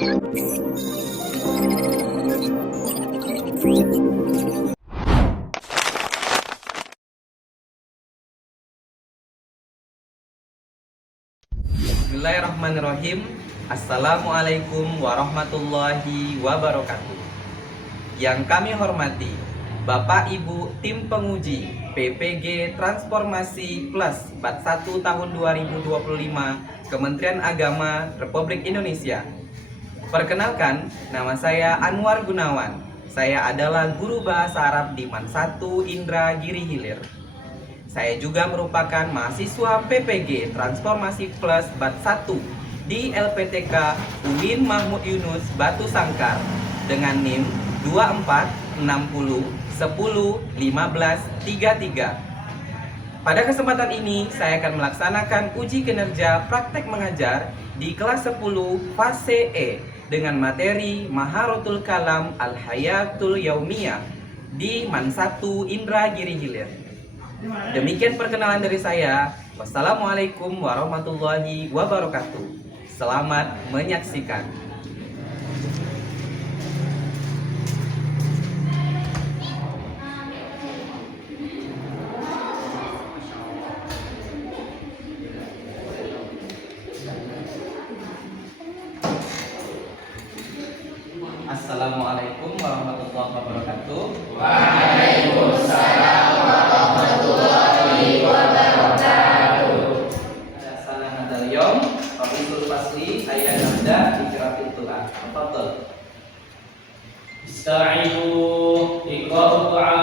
Bismillahirrahmanirrahim. Assalamualaikum warahmatullahi wabarakatuh. Yang kami hormati Bapak Ibu Tim Penguji PPG Transformasi Plus Bat 1 tahun 2025 Kementerian Agama Republik Indonesia. Perkenalkan, nama saya Anwar Gunawan. Saya adalah guru bahasa Arab di MAN 1 Indra Giri Hilir. Saya juga merupakan mahasiswa PPG Transformasi Plus Bat 1 di LPTK UIN Mahmud Yunus Batu Sangkar dengan NIM 2460101533. Pada kesempatan ini saya akan melaksanakan uji kinerja praktek mengajar di kelas 10 fase E dengan materi Maharotul Kalam Al-Hayatul Yaumiyah di MAN 1 Indra Giri Hilir. Demikian perkenalan dari saya. Wassalamualaikum warahmatullahi wabarakatuh. Selamat menyaksikan. Assalamualaikum warahmatullahi wabarakatuh. Waalaikumsalam warahmatullahi wabarakatuh. Salam Nadaliom, Wabisul Fasli, Ayah Nanda, Dikiratil Tuhan. Tafadhol. Ista'inu iqra'u du'a.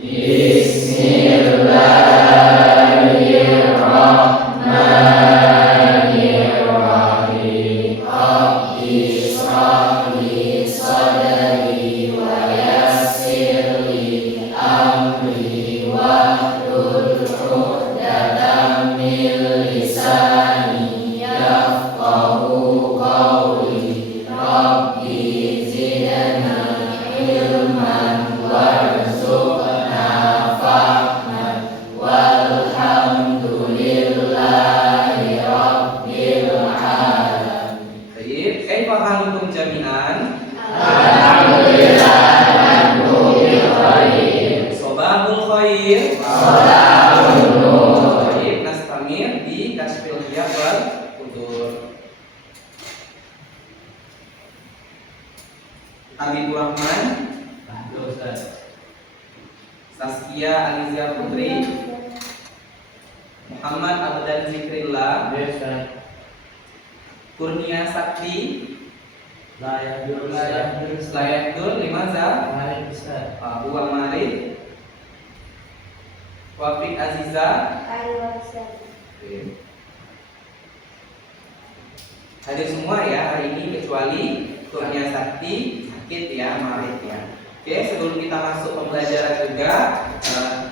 Bismillahirrahmanirrahim. Rabbi shrah li sadri wa yassir li amri wahlul 'uqdatam min lisani yafqahu qawli. Rabbi zidna ilman warzuqna fahman walhamdulillahi rabbil alamin. Baik, kaifa halukum jami'an? Alhamdulillah nahnu bil khair. Sobahul khair. Shalawatun nur. Baik, nastamir di kasfil hiyab wal qudur. Habibur Rahman, Saskia Alizia Putri, Muhammad Abdan Zikrillah, Kurnia Sakti, Layakdur Limaza, Abu Amari, Wafik Aziza. Oke. Hadir semua ya hari ini kecuali Kurnia Sakti sakit ya, Marit ya. Oke, sebelum kita masuk pembelajaran juga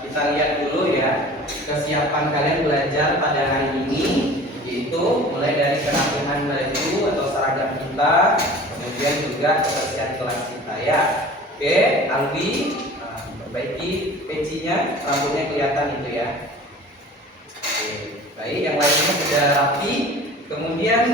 kita lihat dulu ya kesiapan kalian belajar pada hari ini, yaitu mulai dari kerapihan baju atau seragam kita, kemudian juga kebersihan kelas kita ya. Oke, Alwi perbaiki pecinya, rambutnya kelihatan itu ya. Oke, baik, yang lainnya sudah rapi, kemudian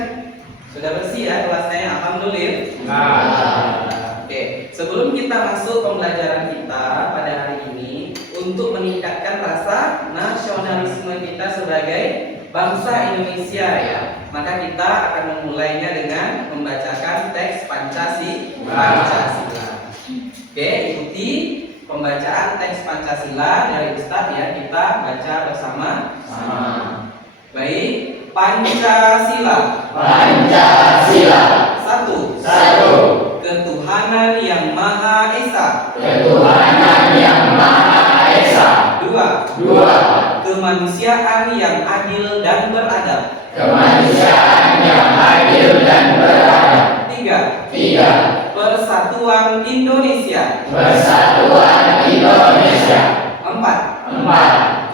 sudah bersih ya kelasnya, alhamdulillah. Oke, sebelum kita masuk pembelajaran kita pada hari ini, untuk meningkatkan rasa nasionalisme kita sebagai bangsa Indonesia ya, maka kita akan memulainya dengan membacakan teks Pancasila. Oke, ikuti pembacaan teks Pancasila dari Ustadz ya, kita baca bersama-sama. Baik, Pancasila. Pancasila. Satu. Ketuhanan yang Maha Esa. Ketuhanan yang Maha Esa. Dua. Kemanusiaan yang adil dan beradab. Kemanusiaan yang adil dan beradab. Tiga. Persatuan Indonesia. Persatuan Indonesia. Empat.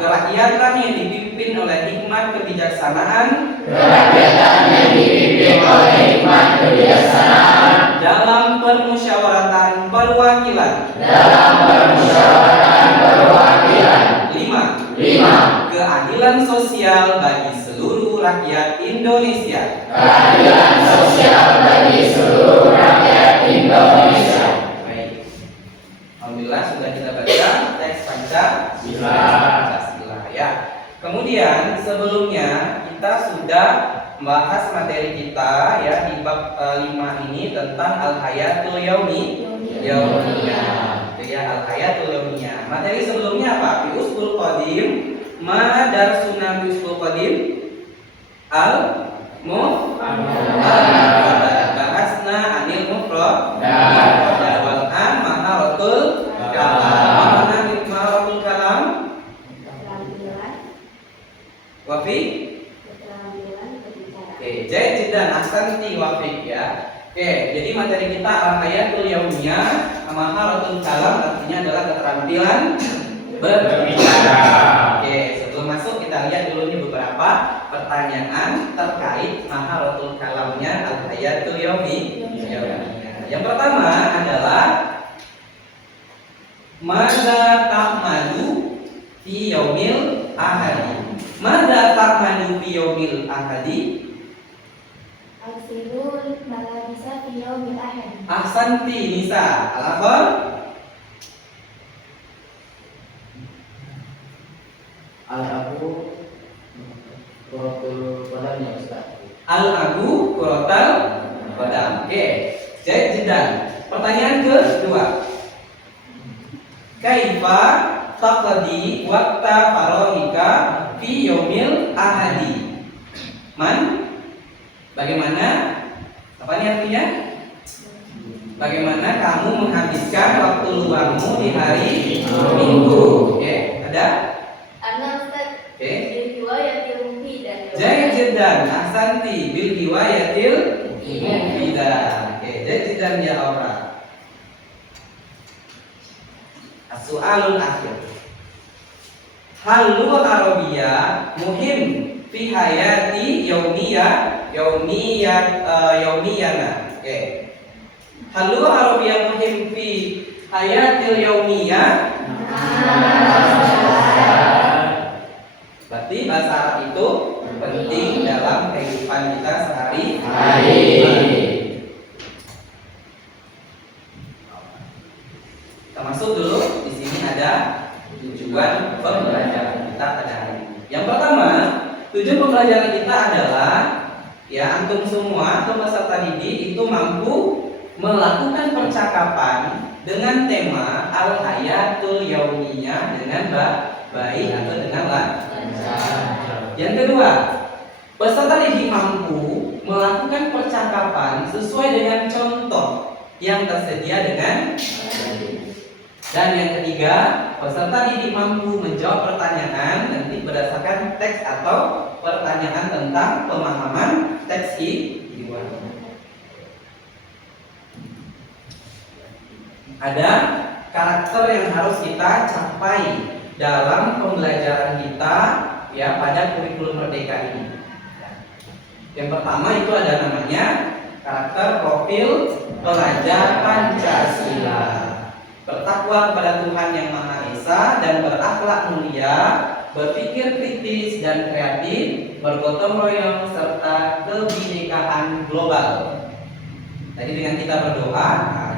Kerakyatan yang dipimpin oleh hikmat kebijaksanaan. Kerakyatan yang dipimpin oleh hikmat kebijaksanaan. Dalam permusyawaratan perwakilan. Lima. Keadilan sosial bagi seluruh rakyat Indonesia. Keadilan sosial materi kita ya di bab 5 ini tentang al-hayatul yaumiyah. Itu ya al-hayatul yaumiyah. Materi sebelumnya apa? Fi usul qadim, ma darsuna fi usul qadim bahasna anil mufrad wal an maharatul kalam. Maharatul kalam wa fi jadi dan ahsanti wafik ya. Oke, jadi materi kita al-hayatul yaumiyah, maharatul kalam artinya adalah keterampilan berbicara. Oke, sebelum masuk kita lihat dulu nih beberapa pertanyaan terkait maharatul kalamnya al-hayatul yaumiyah. Yang pertama adalah madza ta'malu fi yaumil ahadi. Madza ta'malu fi yaumil ahadi? Asilul malabisa fi yaumil ahad. Ahsanti Nisa. Al-akhar? Al-Abu Quratul Qadam ya Ustaz. Al-Abu Quratul Qadam. Oke. Jadi jidan. Pertanyaan kedua. Kaifa taqdi waqta farahika fi yaumil ahadi? Bagaimana? Apa ini artinya? Bagaimana kamu menghabiskan waktu luangmu di hari Minggu? Oke, ada? Ana Ustaz. Oke. Bil riwayatil mufidah. Jaya jidan, ahsanti bil riwayatil mufidah. Oke, jaya jidan ya Aura. As-su'alul akhir. Hal lughah Arabiyah muhim fi hayati yaumiyana. Oke. Hal lughah Arabiyah muhim fi hayatil yaumiyah. Berarti bahasa Arab itu penting dalam kehidupan kita sehari-hari. Kita masuk dulu. Di sini ada tujuan pembelajaran kita pada hari ini. Yang pertama, tujuan pembelajaran kita adalah ya antum semua atau peserta didik itu mampu melakukan percakapan dengan tema al-hayatul yaumiyah dengan baik atau dengan lancar. Yang kedua, peserta didik mampu melakukan percakapan sesuai dengan contoh yang tersedia dengan. Dan yang ketiga, peserta didik mampu menjawab pertanyaan nanti berdasarkan teks atau pertanyaan tentang pemahaman teks ini. Ada karakter yang harus kita capai dalam pembelajaran kita ya pada kurikulum Merdeka ini. Yang pertama itu ada namanya karakter profil pelajar Pancasila. Bertakwa kepada Tuhan Yang Maha Esa dan berakhlak mulia, berpikir kritis dan kreatif, bergotong royong serta kebinekaan global. Tadi dengan kita berdoa,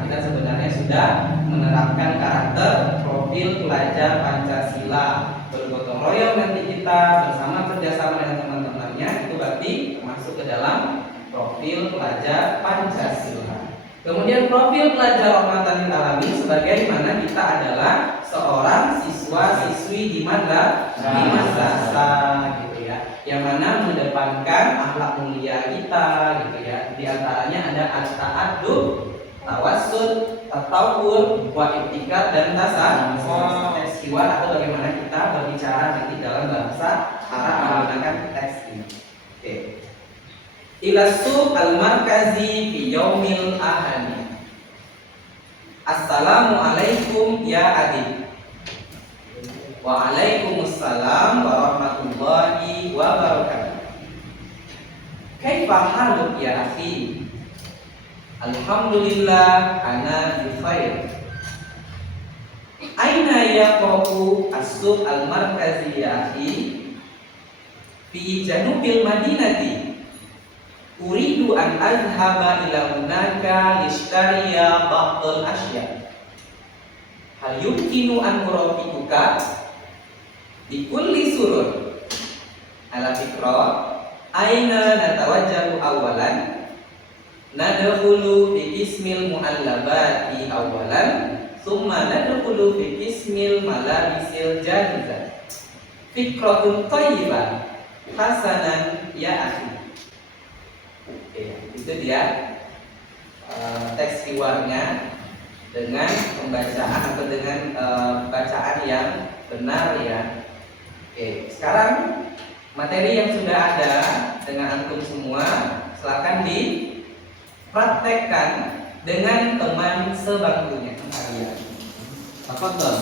kita sebenarnya sudah menerapkan karakter profil pelajar Pancasila. Bergotong royong nanti kita bersama kerjasama dengan teman-temannya itu berarti masuk ke dalam profil pelajar Pancasila. Kemudian profil pelajar rahmatan lil alamin sebagaimana kita adalah seorang siswa-siswi di madrasah gitu ya. Yang mana mengedepankan akhlak mulia kita gitu ya. Di antaranya ada at-ta'addub, tawassul, tatawur, wa ibtikar dan tasawwur. Teks hiwar atau bagaimana kita berbicara nanti dalam bahasa Arab menggunakan teks ini. Oke. Ila suq al-markazi fi yaumil ahadi. Assalamualaikum ya adik. Waalaikumsalam warahmatullahi wabarakatuh. Kaifa haluk ya akhi? Alhamdulillah ana bi khair. Aina yaqra'u as-suq al-markazi ya akhi? Fi janubil madinati. Uridu an azhaba ila hunaka lishtariya ba'dal asya. Hal yumkinu an urafiquka bi kulli surur ala fikra Aina natawajjahu awalan? Nadkhulu fi qismil mu'allabati awalan, thumma nadkhulu fi qismil malabisil jahizah. Fikratun thayyibah hasanan ya akhi. Oke, itu dia teks hiwarnya dengan pembacaan atau dengan bacaan yang benar ya. Oke, sekarang materi yang sudah ada dengan antum semua silakan dipraktekkan dengan teman sebangkunya kalian. Tafadhol.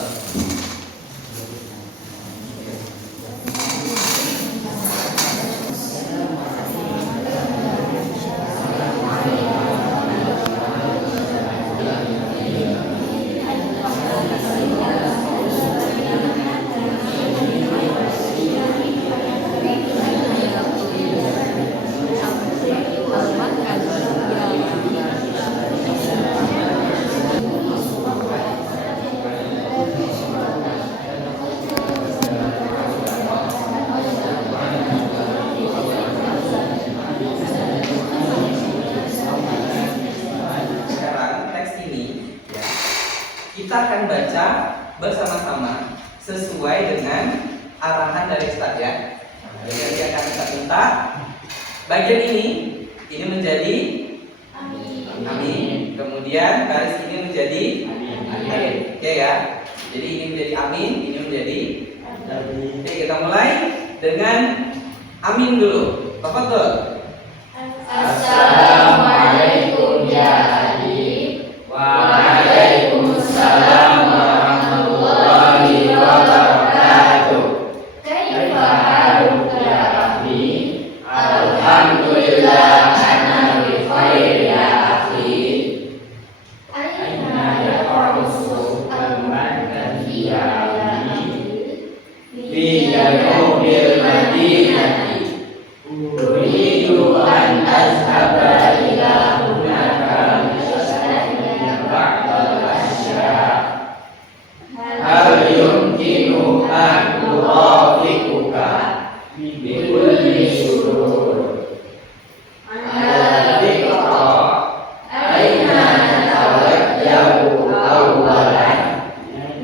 Kita akan baca bersama-sama sesuai dengan arahan dari Ustaz ya. Jadi akan kita minta bagian ini menjadi amin. Kemudian garis ini menjadi amin. Oke ya. Jadi ini menjadi amin, ini menjadi amin. Oke, kita mulai dengan amin dulu. Tafadhol. Assalamualaikum ya Adi. Waalaikumsalam warahmatullahi wabarakatuh. Kaifa haluka ya akhi? Alhamdulillah ana bi khair ya akhi. Aina yaqrusu al-madani ya akhi. Fi yaumil madinati uridu an azhaba ila hunaka mustaqbilan ba'dal asya. Hal yumkinu an urafiquka bi kulli surur. Al-fiqra aina natawajjahu awalan?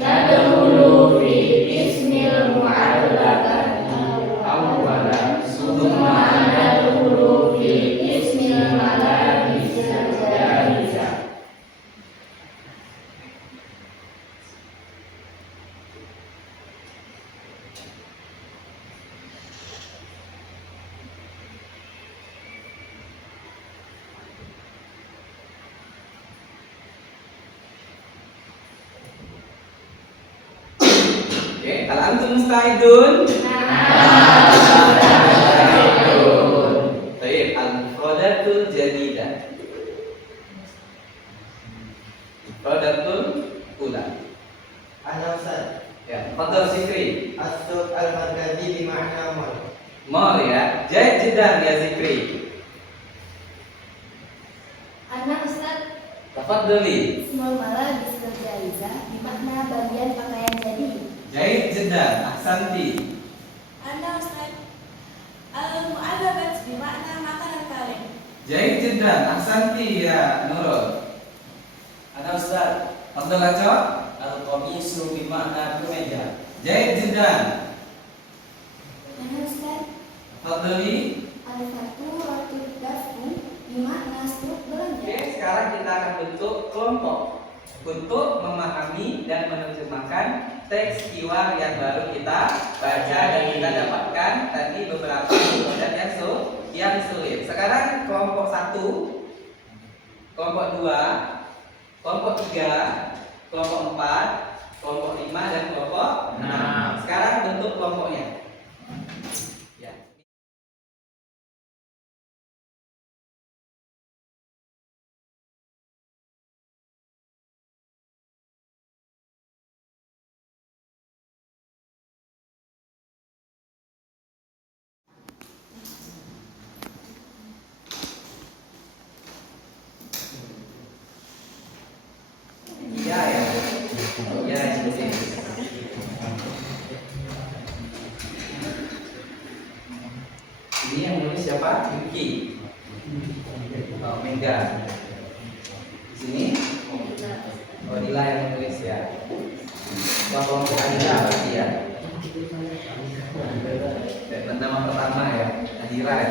Nadkhulu fi ismil mu'allaqati awalan, summa nadkhulu fi ismil malabisil jahizah. Oke, kalau antum musta'idun. Baik, al-mufradatul jadidah. Mufradatul ula. Ana Ustaz, Ya, tafadhol Zikri. as-sut al-markazi bima'na mal. Mal ya. Jaid jiddan ya Zikri. Ana Ustaz, Tafadholi. ismul malabis jahizah bermakna bagian pakaian jadi. Jaid jiddan. Ahsanti. Anda Ustaz, al-mu'adzabat bermakna makanan kalian. Jaid jiddan. Ahsanti ya Nurul. Ana Ustaz, Tafadhol Aco. al-qamisu bermakna kemeja. Jaid jiddan. Ana Ustaz, Tafadholi. al-faturatul dafu bermakna struk belanja. Oke, sekarang kita akan bentuk kelompok untuk memahami dan menerjemahkan teks hiwar yang baru kita baca dan kita dapatkan tadi beberapa dan yang sulit. Sekarang kelompok 1, kelompok 2, kelompok 3, kelompok 4, kelompok 5 dan kelompok 6. Sekarang bentuk kelompoknya. Ya. Ya ya. Ya, seperti itu. Mega. Di sini Odila yang menulis ya. Kelompok Adira berarti ya. Dan nama pertama ya, Adira ya.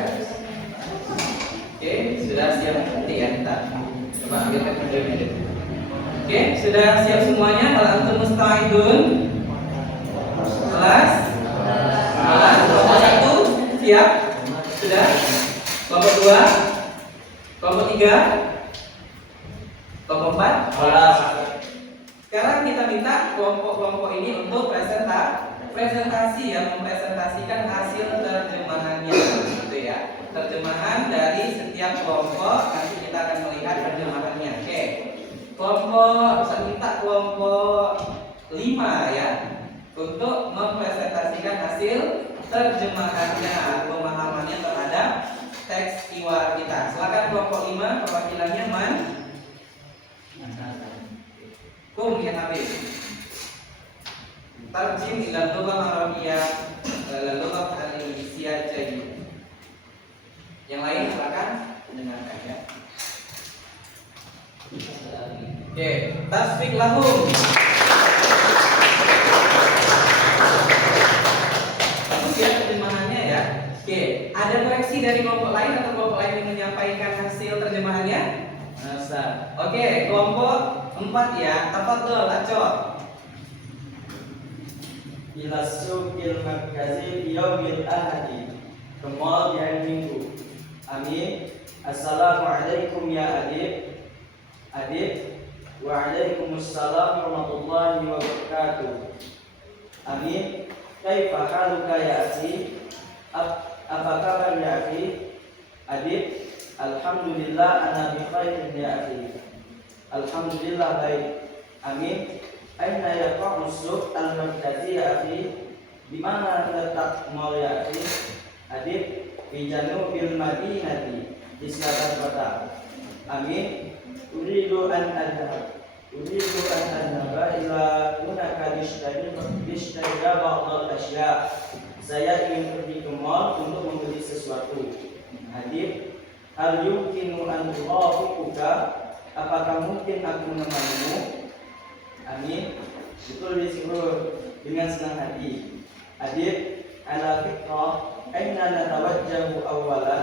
Oke, sudah siap nanti ya kita coba ambilkan videonya deh. Oke, sudah siap semuanya? Hal antum musta'idun? Kelas? Kelompok 1 siap? Sudah? Kelompok 2? Kelompok 3? Kelompok 4? Sekarang kita minta kelompok-kelompok ini untuk presentasi ya, mempresentasikan hasil terjemahannya gitu ya. Terjemahan dari setiap kelompok, nanti kita akan melihat terjemahannya. Oke. Saya minta kelompok 5 ya untuk mempresentasikan hasil terjemahannya, pemahamannya terhadap teks iwar kita. Silakan kelompok 5, perwakilannya man? Kum ya Habib. Tarjim ila lughah Arabiyah, ila lughah al-Indonesia jadi. Yang lain silakan mendengarkan ya. Oke, tasfiq lahum. Bagus ya terjemahannya ya. Oke, ada koreksi dari kelompok lain atau kelompok lain yang menyampaikan hasil terjemahannya? Oke, kelompok 4 ya. Tafadhol, Acok. Ila suqil markazi yaumil ahadi. Ke mall di hari Minggu. Amin. Assalamualaikum ya adik. Adik. Waalaikumsalam warahmatullahi wabarakatuh. Amin. Kaifa haluka ya akhi? Apa kabar ya akhi? Adik. Alhamdulillah ana bi khairin ya akhi. Alhamdulillah baik. Amin. Aina yaqa'u suq al-markazi ya akhi? Di mana letak mall ya akhi? Adik, di janubil Madinati, di selatan kota. Amin. Uridu an adhab ila hunaka lishtari ba'dal asya. Saya ingin pergi ke mall untuk membeli sesuatu. Adik, hal yumkinu an tuwafiquka? Apakah mungkin aku menemanimu? Amin. Betul disuruh dengan senang hati. Adik, ala fitrah, aina natawajjahu awalan.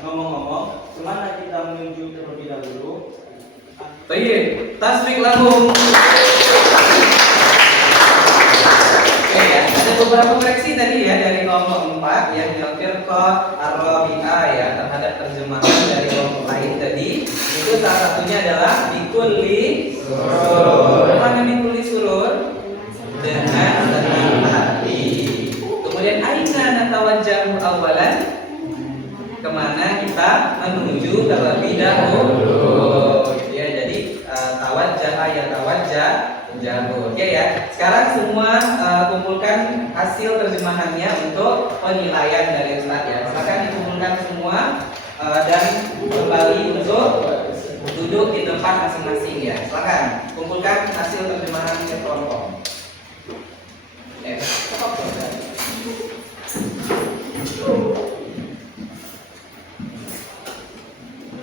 Ngomong-ngomong, kemana kita menuju terlebih dahulu? Baik, tasfiq lahum. Oke ya, ada beberapa koreksi tadi ya dari kelompok 4 yang Firqah Ar-Rabi'ah ya terhadap terjemahan dari kelompok lain tadi. Itu salah satunya adalah bikulli surur. Mana bikulli surur? Dengan senang hati. Kemudian aina natawajjahu awalan? Kemana kita menuju terlebih dahulu? Ya, jadi tawajjah jauh. Oke ya. Sekarang semua kumpulkan hasil terjemahannya untuk penilaian dari Ustaz ya. Silakan dikumpulkan semua dan kembali untuk duduk di tempat masing-masing ya. Silakan kumpulkan hasil terjemahan ke kelompok.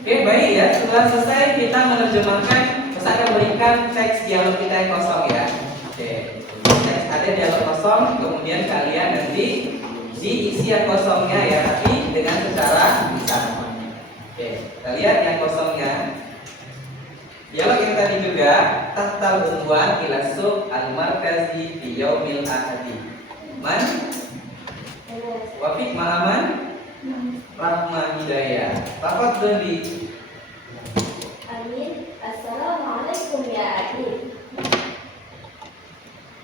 Oke, baik ya. Setelah selesai kita menerjemahkan, Ustaz akan berikan teks dialog kita yang kosong ya. Oke. Teks ada dialog kosong, kemudian kalian nanti diisi yang kosongnya ya, tapi dengan secara sama. Oke, kita lihat yang kosongnya. Dialog yang tadi juga tahtal unwan ila suq al-markazi fi yaumil ahadi. Man? Wafik Mahaman? Rahma Hidayah. Tafadhali. Amin. Assalamualaikum ya adik.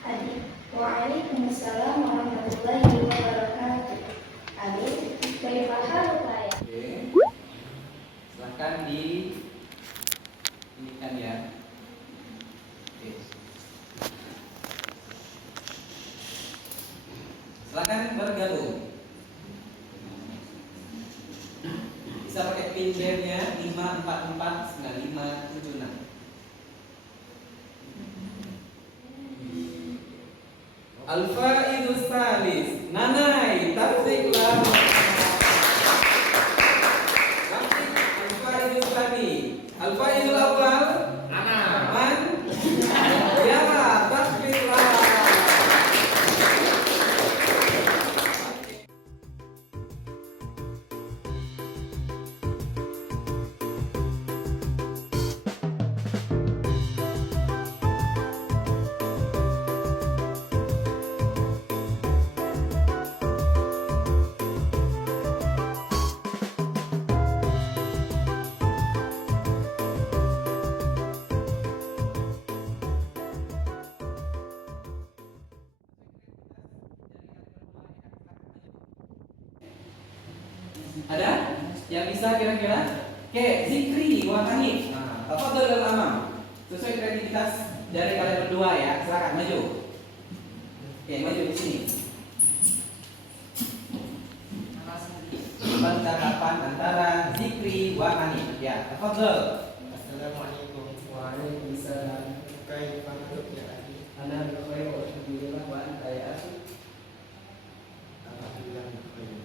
Adik. Waalaikumsalam warahmatullahi wabarakatuh. Amin. Kaifa haluka ya? Oke. Silakan di ini kan ya. Oke. Silakan bergabung. Bisa pakai pin bandnya 5449576. Al-Faidus Salis Nanai Tafsik lah. Al-Faidus Salis Al-Fa'ilul awal man. Ya, takbirlah. Ada yang bisa kira-kira? Oke, zikri wa hanif. Nah, tafadhol al-amam. Sesuai kreativitas dari kalian berdua ya. Silakan maju. Oke, maju di sini. Percakapan antara zikri wa hanif. Ya, tafadhol. Assalamualaikum. Waalaikumsalam. Kaifa haluka ya akhi? Ana bi khair walhamdulillah wa anta ya akhi. Alhamdulillah bikhair.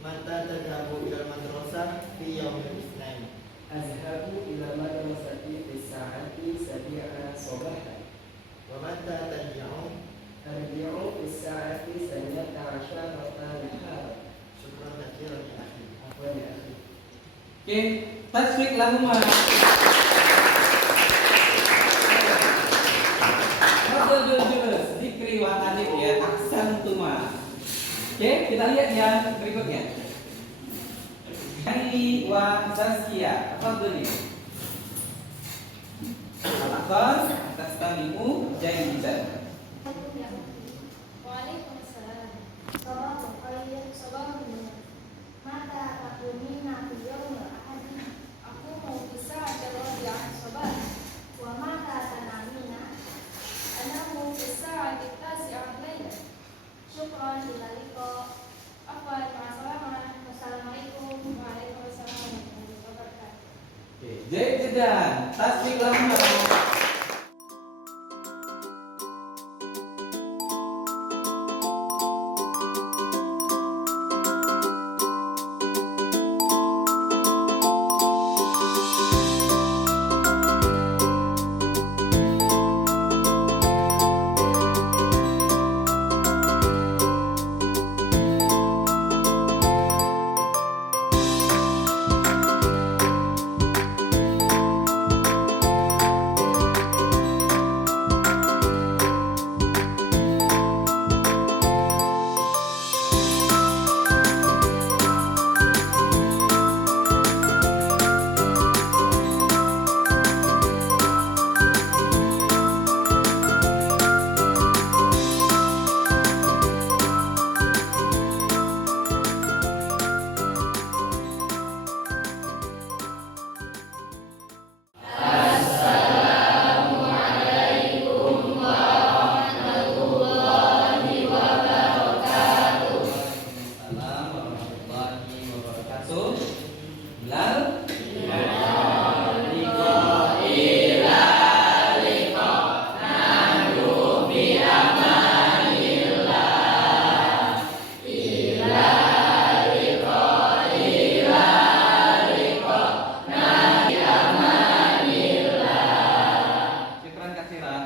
Mata tadhabu ila madrasah fi yaumil itsnain? Azhabu ila madrasati fi sa'ati sabi'a sabahan. Wa mata tarji'un? Arji'u fi sa'ati saniyata asyarata nahar. Syukran katsiran ya akhi. Afwan ya akhi. Oke, tasbih lahuma. Tafadhol julus zikri wa hanif ya. Aksantuma. Oke, kita lihat yang berikutnya. Hari wa Saskia, apa tuh nih? Al-akhar tastami'u jayyidan. Waalaikumsalam. Sabahul khair, sabahul nur. Mata taqumina fi yaumil ahad? Aku mau bisa adalah yang sabah. Wa mata tanamina? Ana mau bisa kita siang lain. Syukran ilaliko. Assalamualaikum warahmatullahi wabarakatuh. Oke, jayyidan. Tasbih lahuma. Syukran katsiran.